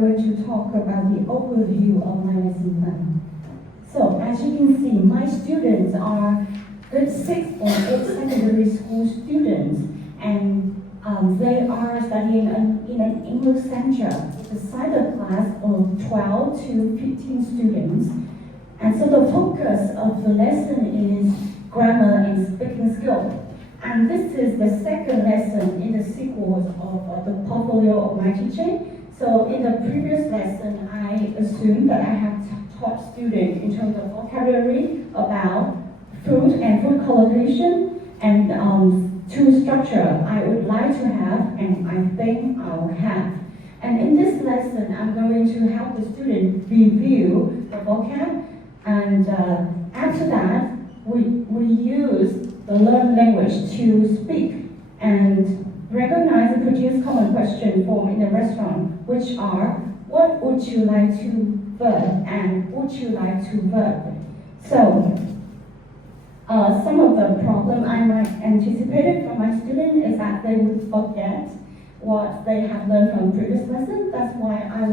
going to talk about the overview of my lesson plan. So, as you can see, my students are grade 6 or 8 secondary school students, and they are studying in an English center. It's a cyber class of 12 to 15 students. And so the focus of the lesson is grammar and speaking skills. And this is the second lesson in the sequence of the portfolio of my teaching. So in the previous lesson, I assumed that I have taught students in terms of vocabulary about food and food coloration and two structure I would like to have, and I think I will have. And in this lesson, I'm going to help the student review the vocab, and after that, we use the learned language to speak and recognize and produce common question form in the restaurant, which are, what would you like to verb and would you like to verb? So, some of the problem I might anticipated from my student is that they would forget what they have learned from previous lesson. That's why I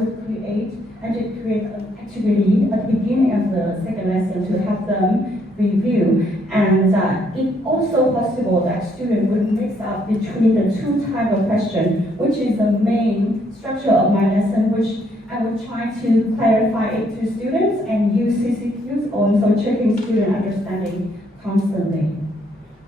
did create an activity at the beginning of the second lesson to help them review. And it's also possible that students would mix up between the two types of questions, which is the main structure of my lesson, which I will try to clarify it to students and use CCQs also checking student understanding constantly.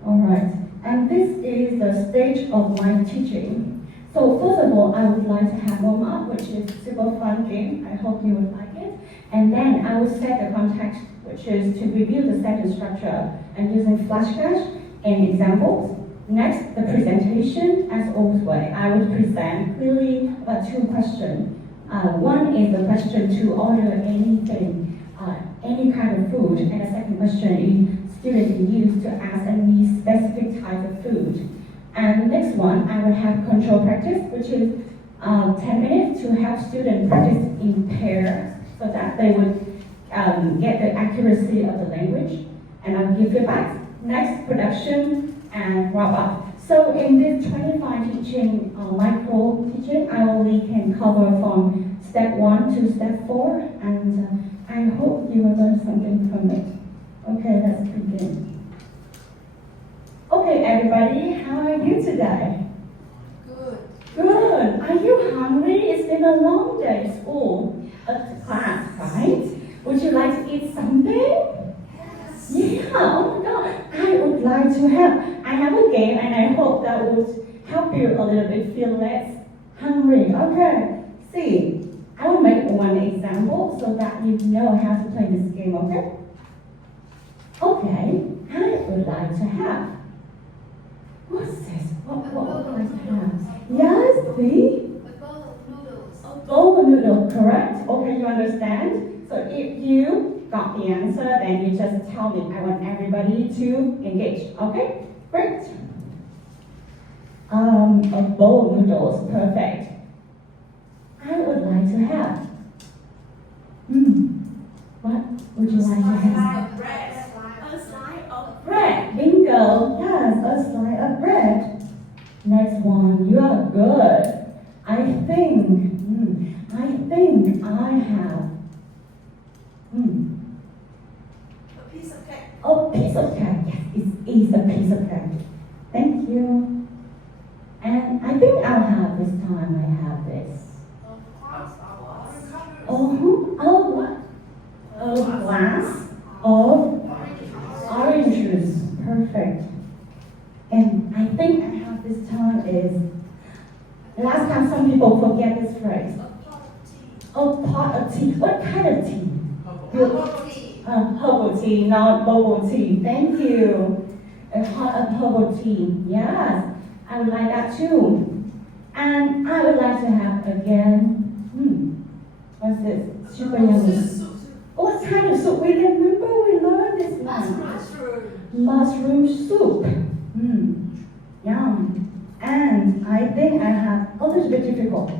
Alright, and this is the stage of my teaching. So first of all, I would like to have warm up, which is super fun game. I hope you would like it. And then I will set the context, which is to review the sentence structure and using flashcards and examples. Next, the presentation, as always. I would present clearly about two questions. One is the question to order anything, any kind of food, and the second question is students can use to ask any specific type of food. And next one, I will have control practice, which is 10 minutes to help students practice in pairs so that they would get the accuracy of the language. And I'll give feedback. Next, production and wrap up. So in this 25 teaching, micro teaching, I only can cover from step 1 to step 4, and I hope you will learn something from it. Okay, let's begin. Okay, everybody, how are you today? Good. Good. Are you hungry? It's been a long day at school, at class, right? Would you like to eat something? Yes. Yeah, oh my God. I would like to I have a game, and I hope that would help you a little bit feel less hungry. Okay, see, I will make one example so that you know how to play this game, okay? Okay, I would like to have. What's this? What would I like to have? Yes, see? A bowl of noodles. A bowl of noodles, correct? Okay, you understand? So if you got the answer, then you just tell me. I want everybody to engage. Okay? Great. A bowl of noodles, perfect. I would like to have. What would you like to have? Bread. A slice of Bread. Bingo. Yes, a slice of bread. Next one. You are good. I think I have. a piece of cake. A piece of cake. Yes, it is a piece of cake. Thank you. And I think I'll have this time. I have this. Oh, what? A glass of orange juice. Perfect. And I think I have this time is. Last time some people forget this phrase. A pot of tea. A pot of tea. What kind of tea? Herbal tea. Herbal tea, not bubble tea. Thank you. A pot of herbal tea. Yes, I would like that too. And I would like to have again. What's this? Super yummy. What kind of soup? We remember we learned this one. Mushroom. Mushroom soup. Yum. And I think I have a little bit difficult.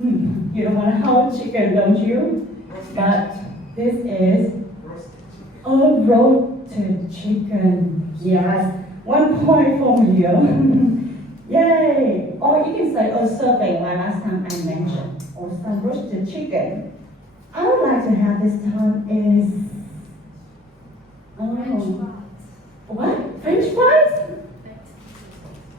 You don't want to hold chicken, don't you? But this is a roasted chicken. Yes. 1 point for you. Yay! Or you can say a survey, like last time I mentioned, or some roasted chicken. I would like to have this time is what? French fries?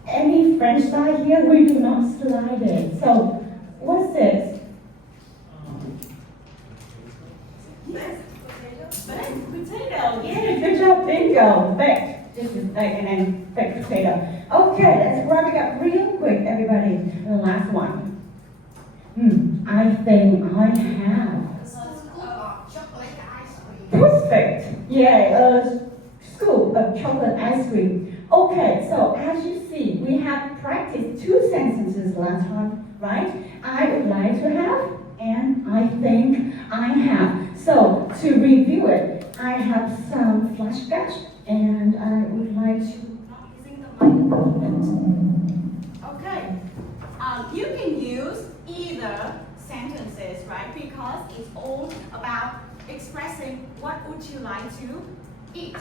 Any French fry here? We do not slide it. So what's this? Baked potato. Baked potato. Yeah, good job, bingo. Baked. This is baked and then baked potato. Okay, let's wrap it up real quick, everybody. The last one. I think I have. Chocolate ice cream. Perfect. Yeah, a scoop of chocolate ice cream. Okay, so as you see, we have practiced 2 sentences last time, right? I would like to have, and I think I have. So to review it, I have some flashbacks, and I would like to not using the microphone. Okay. You can use either sentences, right? Because it's all about expressing what would you like to eat.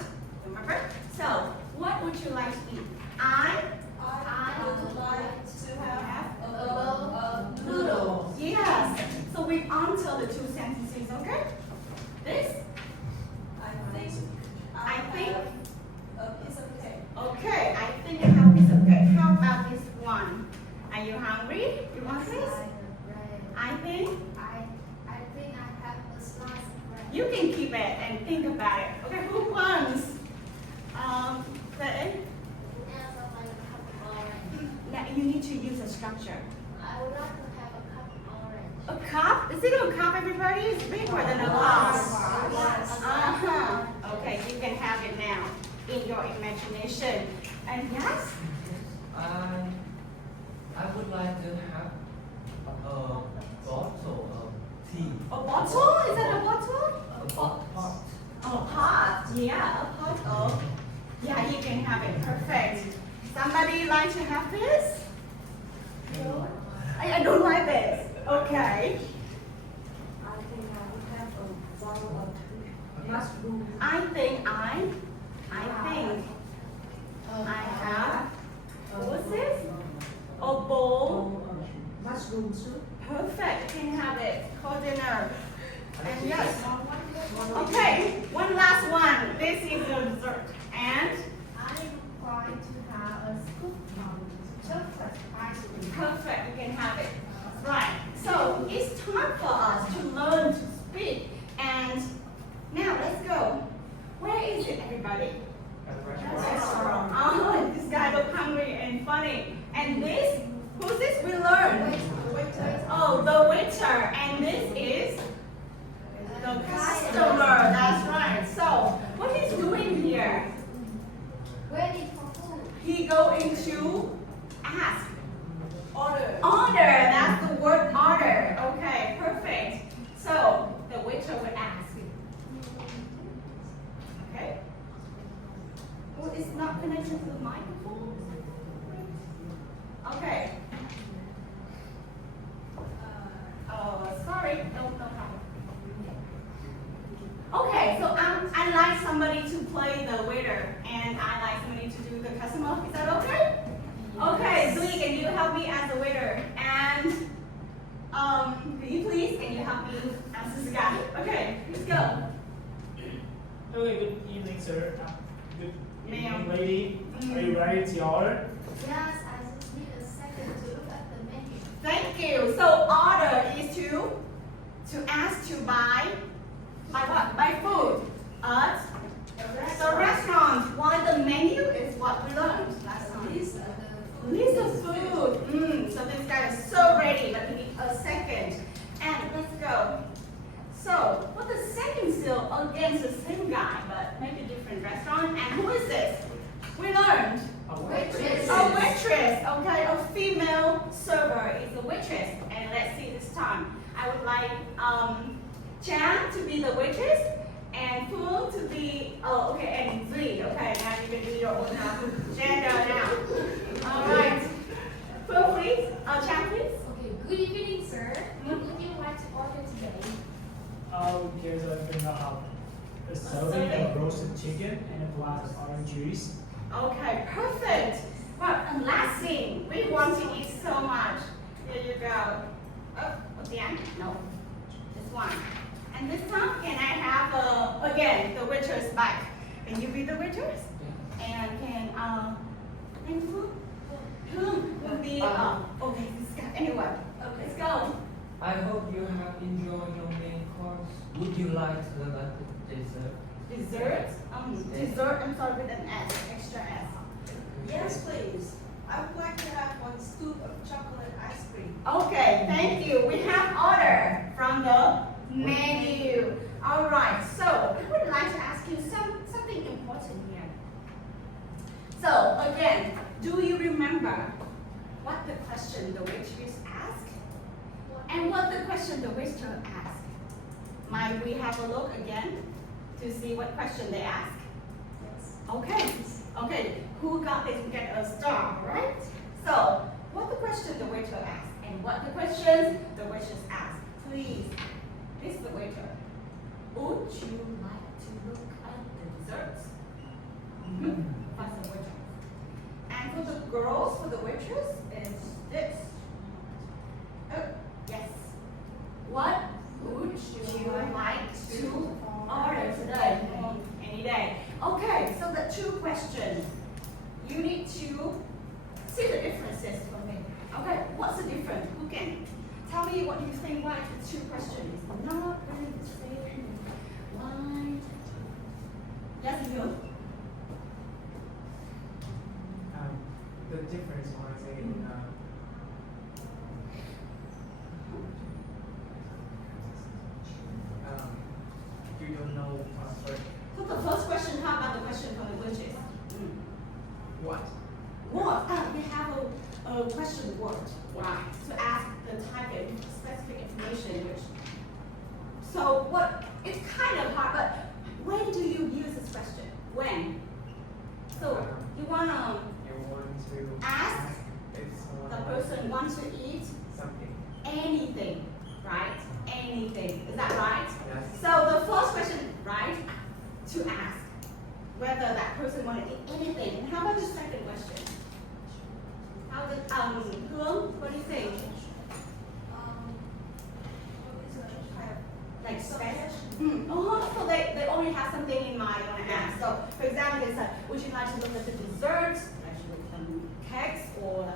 Remember? So, what would you like to eat? I would like to have a bowl of noodles. Yes. So we answer the 2 sentences, okay? This? I think a piece of cake. Okay, I think I have this okay. How about this one? Are you hungry? You want this? I think I think I have a slice of bread. you can keep it and think about it. Okay, who wants? Say. Now you need to use a structure. I would like to have a cup of orange. A cup? Is it a cup, everybody? It's bigger than a cup. Yes. Okay, you can have it now in your imagination. And yes? I would like to have a bottle of tea. A bottle? Is that a bottle? A pot. A pot. Yeah, a pot of. Yeah, you can have it. Perfect. Somebody like to have this? No. I don't like this. Okay. I think I would have a bowl of mushroom. I think I have. What's this? A bowl. Mushroom soup. Perfect. You can have it for dinner. And yes. Okay. One last one. This is your dessert. And I'm going to have a scoop of chocolate ice cream. perfect. You can have it. Right. So it's time for us to learn to speak. And now let's go. Where is it, everybody? Restaurant. Oh, this guy looks hungry and funny. And this, who's this? We learned. Oh, the waiter. And this is the customer. That's right. So, what he's doing here? Waiting for food. He going to ask. Order. Order. That's the word order. Okay, perfect. So, the waiter would ask. Okay. Well, it's not connected to the microphone. Okay. Sorry. No problem. Okay, so I like somebody to play the waiter, and I like somebody to do the customer. Is that okay? Okay, Zui, can you help me as the waiter? And can you please? Can you help me as this guy? Okay, let's go. Okay, good evening, sir. Good Ma'am. evening, lady. Are you ready to order? Yes, I just need a second to look at the menu. Thank you. So order is to ask to buy what? Buy food at the restaurant. While the menu is what we learned last time. List of food. So this guy is so ready. Let me need a second. And let's go. So, for the second still against the same guy, but maybe different restaurant. And who is this? We learned. Waitress. A waitress. Okay, a female server is a waitress. And let's see this time. I would like Chan to be the waitress and Fu to be and Zui. Okay, now you can do your own gender now. All right. Fu, please. Chan, please. Okay, good evening, sir. What would you like to order today? Okay, so I'm gonna have a serving of roasted chicken and a glass of orange juice. Okay, perfect. Well, and last thing, we want to eat so much. Here you go. Oh, again? No. This one. And this time, can I have, again, the waitress back? Can you be the waitress? And and who will be, okay, this guy, anyway. Okay, let's go. I hope you have enjoyed your main course. Would you like to learn at the dessert? Dessert? Dessert, I'm sorry, with an S, extra S. Yes, please. I would like to have one scoop of chocolate ice cream. Okay, thank you. We have order from the menu. All right, so I would like to ask you something important here. So again, do you remember what the question the waitress asked? And what the question the waiter asked? Might we have a look again to see what question they asked? Okay, okay. Who got this will get a star, right? So, what the question the waiter asked and what the questions the waitress asked. Please, this is the waiter. Would you like to look at the desserts? That's the waiter. And for the girls, for the waitress, is this. Oh, yes. What would you like to order today? Any day. Okay, so the two questions. You need to see the differences for me. Okay, what's the difference? Who can tell me what you think? Why the two questions is not really the same? Why? Yes, you. The difference was you don't know sorry. So the first question, how about the question from the waitress? What? What? We have a question word, right? To ask the type of specific information which. So what? It's kind of hard, but when do you use this question? When? So you wanna You want to ask if someone the wants person wants to eat something. anything, right? Anything. Is that right? Yes. So the first question, right? To ask whether that person want to eat anything. And how about the second question? How did Hương, what do you think? Like special? So they only have something in mind when I ask. So for example, they said, would you like to look at the desserts? Would you like to look at the cakes or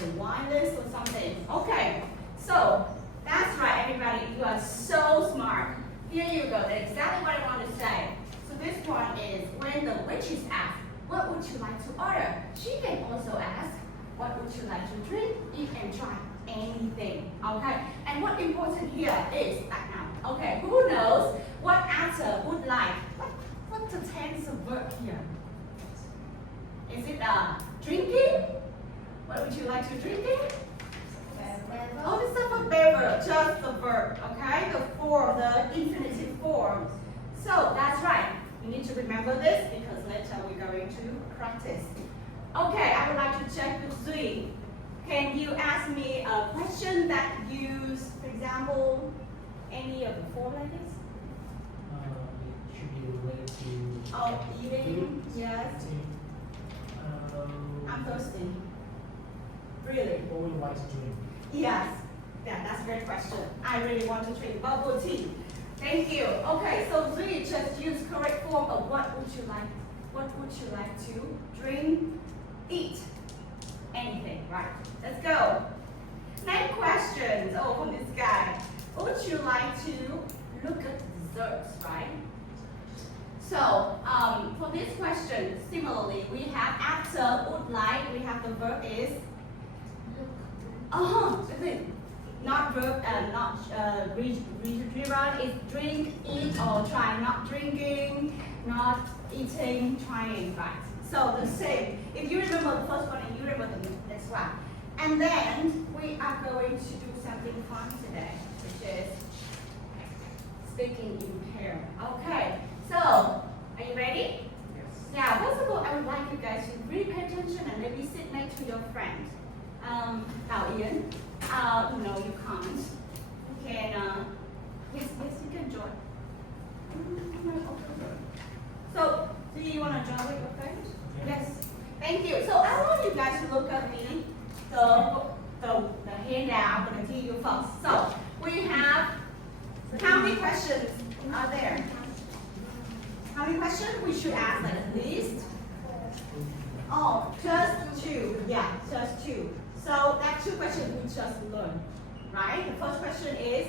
the wine list or something? Okay, so that's right, everybody. You are so smart. Here you go. That's exactly what I want to say. So this one is when the waitress asks, what would you like to order? She can also ask, what would you like to drink? Eat and try anything. Okay? And what important here is that now. Okay, who knows what actor would like? What's the tense of verb here? Is it drinking? What would you like to drink in? Oh, it's not a verb, just the verb, okay? The form, the infinitive form. So that's right. You need to remember this because later we're going to practice. Okay, I would like to check with Zui. Can you ask me a question that use, for example, any of the four letters? It should be related to Oh, eating? Yes. I'm thirsty. Really? What would you like to drink? Yes. Yeah, that's a great question. I really want to drink bubble tea. Thank you. Okay, so Zui just use correct form of what would you like? What would you like to drink, eat? Anything, right? Let's go. Next questions. Oh, from this guy. Would you like to look at desserts, right? So, for this question, similarly, we have after would like, we have the verb is is it not verb and not rerun is drink, eat, or try. Not drinking, not eating, trying, right? So the same. If you remember the first one and you remember the next one. And then we are going to do something fun today, which is speaking in pair. Okay, so are you ready? Yes. Yeah, first of all, I would like you guys to really pay attention and maybe sit next to your friend. Tao Ian. No, you can't. You can, yes, you can join. So, do you want to join with your friend? Yeah. Yes. Thank you. So I want you guys to we have, how many questions are there? How many questions we should ask at least? Oh, just two. Yeah, just two. So that two questions we just learned, right? The first question is,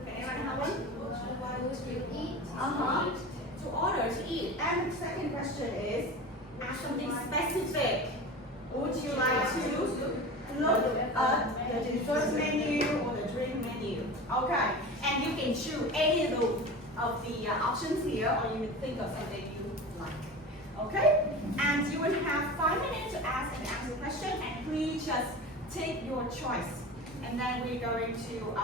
okay, anyone have one? What would you eat? To order to eat. And the second question is, ask something specific. Would you like to look at the dessert menu or the drink menu? Okay, and you can choose any of the options here, or you can think of something you like. Okay, and you will have 5 minutes to ask and answer the question, and please just take your choice. And then we're going to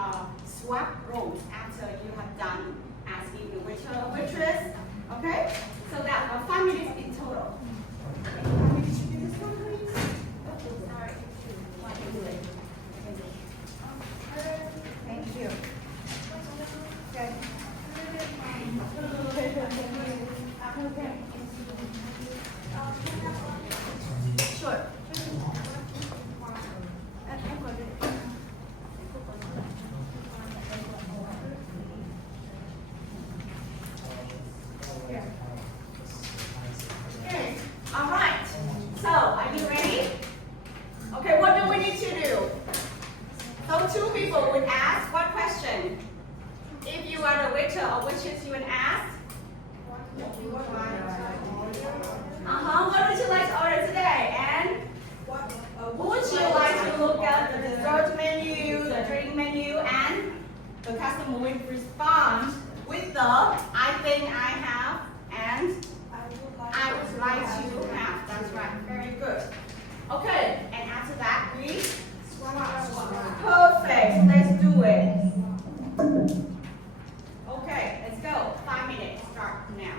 swap roles after you have done asking the waiter or waitress. Okay, so that 5 minutes in total. Okay, 5 minutes to do this one, please. Oh, sorry. I can do it. Thank you. Okay. Okay. Sure. Okay. All right. So, are you ready? Okay, what do we need to do? So, two people would ask what question? If you are the waiter or waitress, you would ask? What would you like to order today? And would you like to look at the dessert menu, the drink menu, and the customer will respond with the I think I have and I would like to have. That's right. Very good. Okay, and after that we perfect. Let's do it. Okay, let's go. 5 minutes. Start now.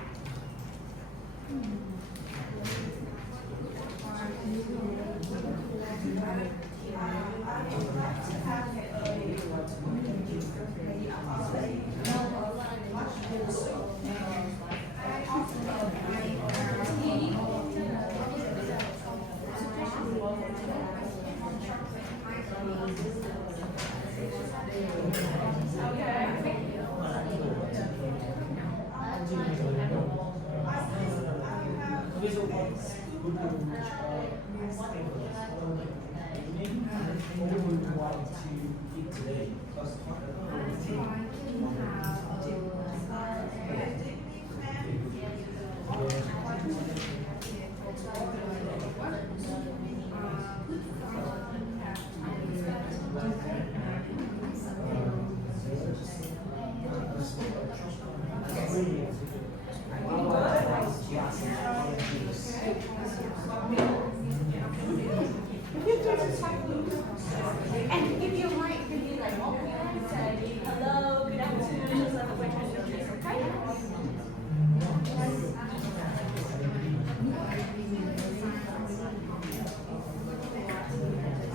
And if you might, you can be like, okay, hello, good afternoon, just like a waitress, okay?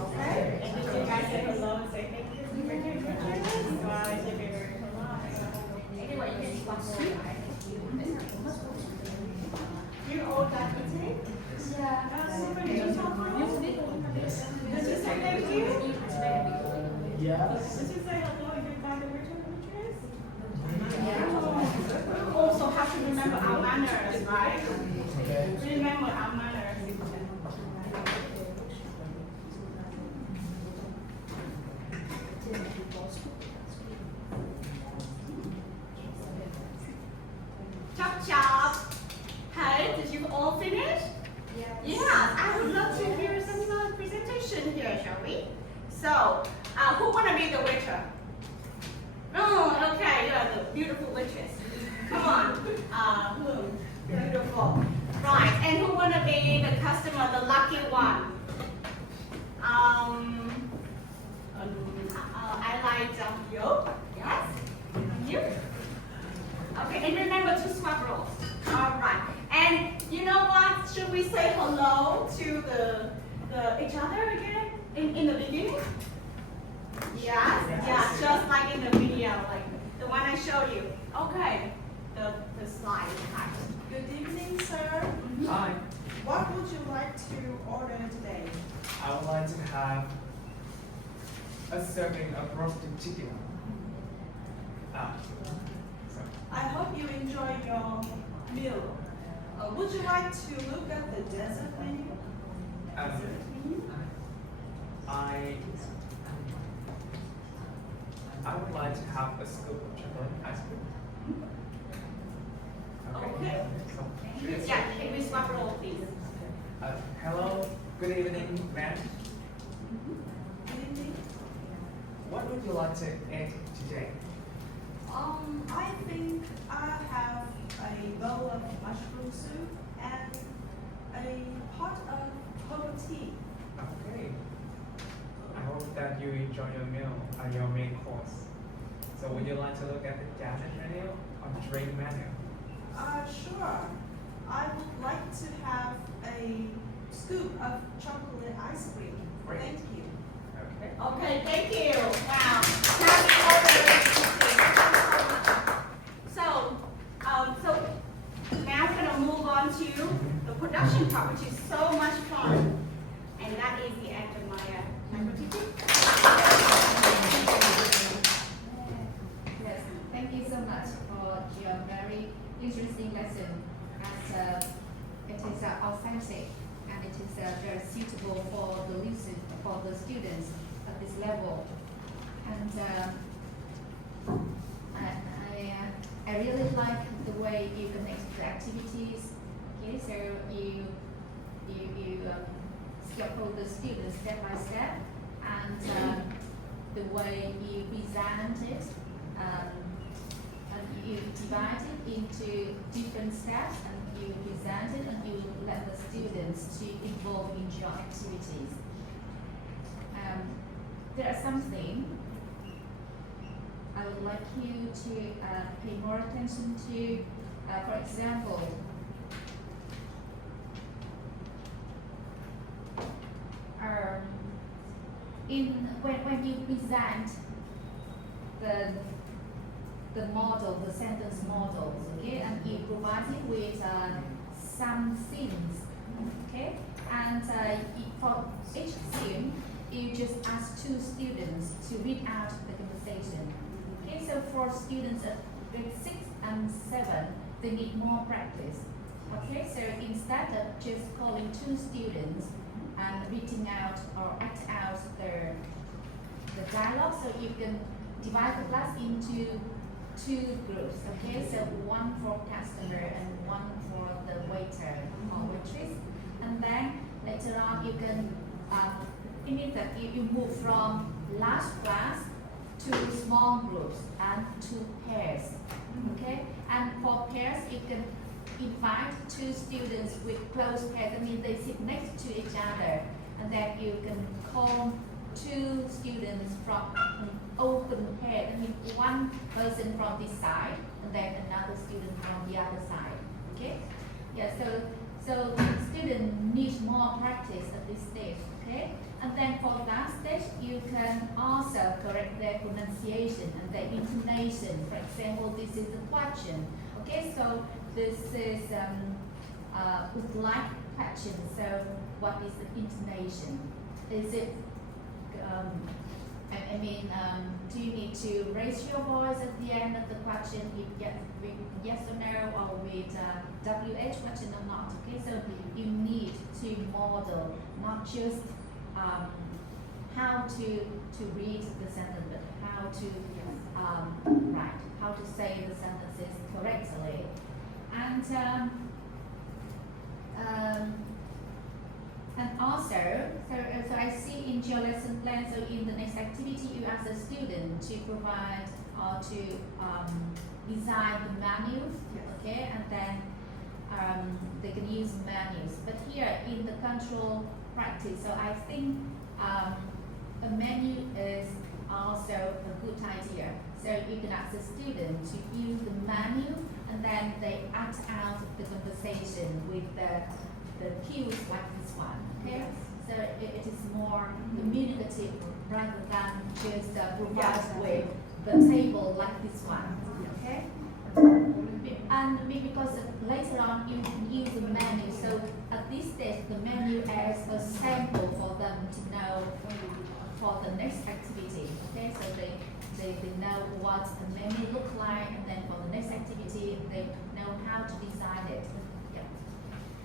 Okay, and if you guys say hello and say thank you for making waitress, guys, you're very polite. Anyway, you can swap seat. You all done eating? Yeah. Did you talk for you? Did you say thank you? Yes. Did you say hello if you find the waitress? Yeah. Also have to remember our manners, right? Okay. Remember our manners. Chop chop. Hey, did you all finish? Yeah, I would love to hear some presentation here, shall we? So, who wanna be the waiter? Oh, okay, you are the beautiful waitress. Come on, beautiful. Right, and who wanna be the customer, the lucky one? I like you. Yes, you. Okay, and remember to swap roles. All right, and you know what? Should we say hello to the each other again in the beginning? Yes, yeah, just like in the video, like the one I showed you. Okay, the slide. Right. Good evening, sir. Hi. What would you like to order today? I would like to have a serving of roasted chicken. So, I hope you enjoy your meal. Would you like to look at the dessert menu? um, I would like to have a scoop of chocolate ice cream. Okay. So, Yeah, English swap role, please. hello, good evening, ma'am. Anything? What would you like to eat today? I think I have a bowl of mushroom soup and a pot of herbal tea. Okay. I hope that you enjoy your meal and your main course. So would you like to look at the dessert menu or drink menu? Sure. I would like to have a scoop of chocolate ice cream. Great. Thank you. Okay. Okay, thank you. Wow. Now the order. So now we're gonna move on to the production part, which is so much fun. And that is the end of my teaching. Yes, thank you so much for your very interesting lesson. As it is authentic and it is very suitable for the students at this level. And I really like the way you connect the activities. Okay, so you scaffold the students step by step, and the way you present it, and you divide it into different steps, and you present it, and you let the students to involve in your activities. There are something I would like you to pay more attention to. For example, when you present the model, the sentence models, okay, and you provide it with some scenes, okay, and for each scene, you just ask two students to read out the conversation. Okay, so for students at grade 6 and 7, they need more practice. Okay, so instead of just calling two students and reading out or act out the dialogue, so you can divide the class into two groups. Okay, so one for customer and one for the waiter or waitress, and then later on you can it means that you move from large class to small groups and to pairs. Okay, and for pairs you can invite two students with close pairs. I mean they sit next to each other, and then you can call two students from an open pair. I mean one person from this side and then another student from the other side. Okay, yeah. So students need more practice at this stage. Okay. And then for that stage, you can also correct their pronunciation and their intonation. For example, this is a question. Okay, so this is would like question. So what is the intonation? Is it? Do you need to raise your voice at the end of the question with yes or no, or with WH question or not? Okay, so you need to model not just how to read the sentence, but how to write, how to say the sentences correctly. And also, so I see in your lesson plan, so in the next activity, you ask the student to provide or to design the menus, okay, and then they can use menus. But here in the control practice, so I think a menu is also a good idea. So you can ask the student to use the menu, and then they act out the conversation with the cues like this one. Okay, so it is more communicative rather than just provide with the table like this one. Okay, and because later on you can use the menu. So at this stage, the menu as a sample for them to know for the next activity. Okay, so they know what the menu look like, and then for the next activity, they know how to design it. Yeah.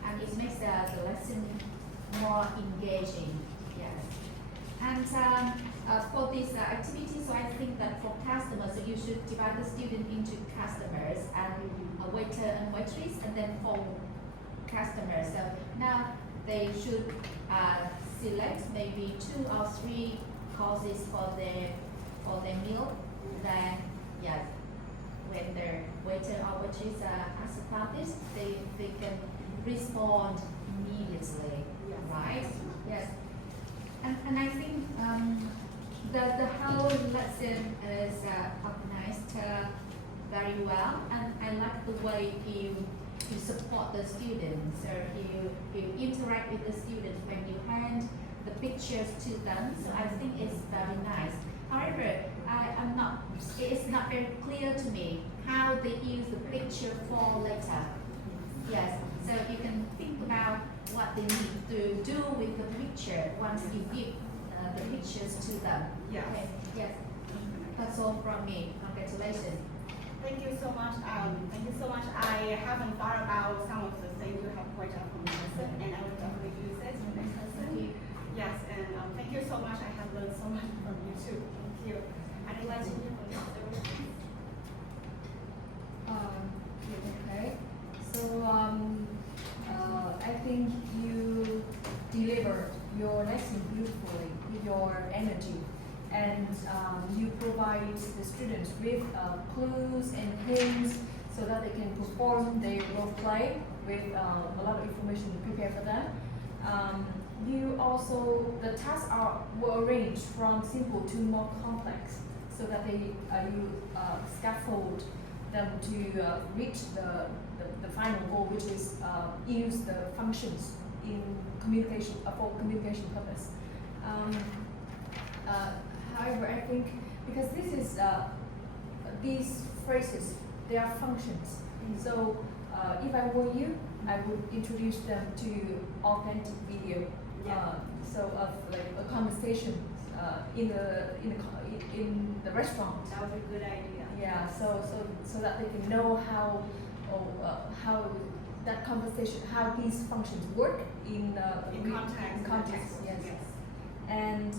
And it makes the lesson more engaging. Yes. And for this activity, so I think that for customers, so you should divide the student into customers and a waiter and waitress, and then for customers. So now they should select maybe 2 or 3 courses for their meal. Then yes, when the waiter or waitress asks about this, they can respond immediately. Yes. Right? Yes. And I think the whole lesson is organized very well, and I like the way you support the students. So you interact with the students when you hand the pictures to them. So I think it's very nice. However, it's not very clear to me how they use the picture for later. Yes, so you can think about what they need to do with the picture once you give the pictures to them. Yes. Okay. Yes. That's all from me. Congratulations. Thank you so much. Thank you so much. I haven't thought about some of the things you have pointed out from the lesson, and I will definitely use it in the next lesson. Thank you. Yes, and thank you so much. I have learned so much from you too. Thank you. And I'd like to hear from you. Okay. So I think you delivered your lesson beautifully with your energy, and you provide the students with clues and hints so that they can perform their role play with a lot of information prepared for them. You also, the tasks were arranged from simple to more complex, so that you scaffold them to reach the final goal, which is use the functions in communication for communication purpose. However, I think because this is these phrases, they are functions. So if I were you, I would introduce them to authentic video. So of like a conversation in the restaurant. That was a good idea. Yeah, so that they can know how that conversation, how these functions work in In context. yes. And